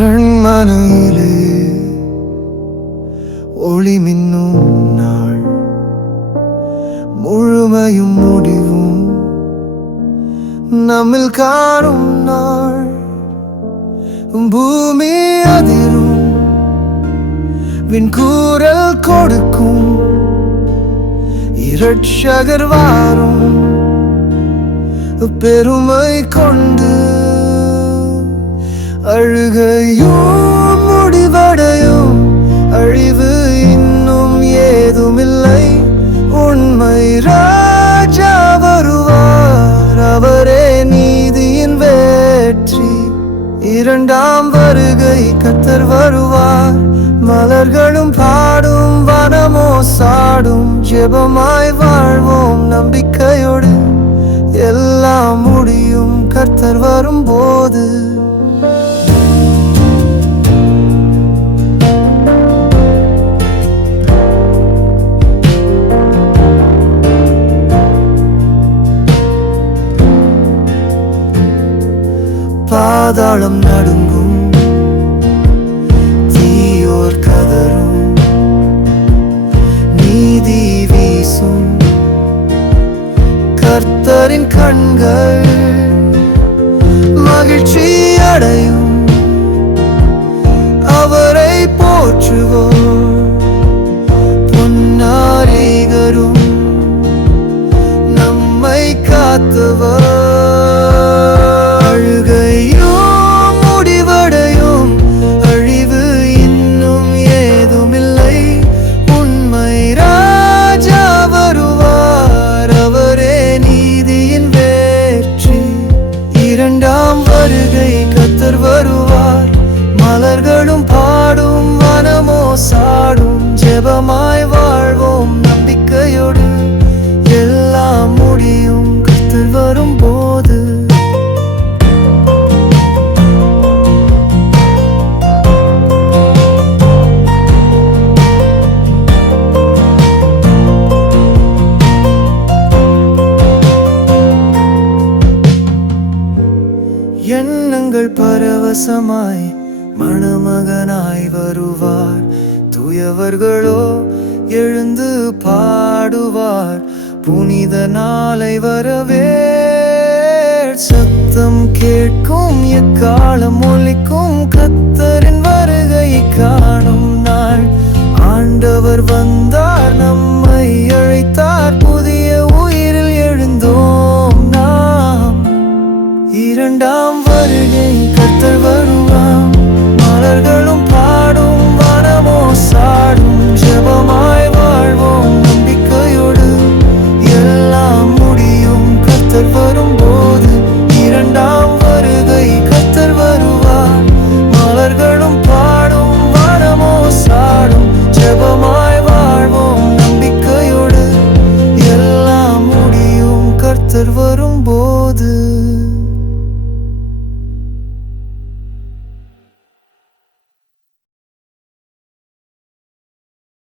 அரண்மனையிலே ஒளி மின்னும் நாள் முழுமையும் முடிவும் நம்மில் காணும் நாள் பூமி அதிரும் விண்கூரல் கொடுக்கும் இரட்சகர் வாரும் பெருமை கொண்டு அழுகையும் முடிவடையும் அழிவு இன்னும் ஏதுமில்லை உண்மை ராஜா வருவார் அவரே நீதியின் வெற்றி இரண்டாம் வருகை கர்த்தர் வருவார் மலர்களும் பாடும் வனமோ சாடும் ஜெபமாய் வாழ்வோம் நம்பிக்கையோடு எல்லாம் முடியும் கர்த்தர் வரும்போது பாதாளம் நடுங்கும் தீயோர் கதரும் நீதி வீசும் கர்த்தரின் கண்கள் மகிழ்ச்சி அடையும் அவரை போற்றுவோம் பொன்னாரிகரும் நம்மை காத்தவர் இரண்டாம் வருகை கர்த்தர் வருவார் மலர்களும் பாடும் வனமோ சாடும் ஜெபமாய் வாழ்வோம் நம்பிக்கையோடு எல்லாம் முடியும் கர்த்தர் வரும்போது எண்ணங்கள் பரவசமாய் மணமகனாய் வருவார் தூயவர்களோ எழுந்து பாடுவார் புனித நாளை வரவே சத்தம் கேட்கும் எக்காலம் ஒலிக்கும் கர்த்தரின்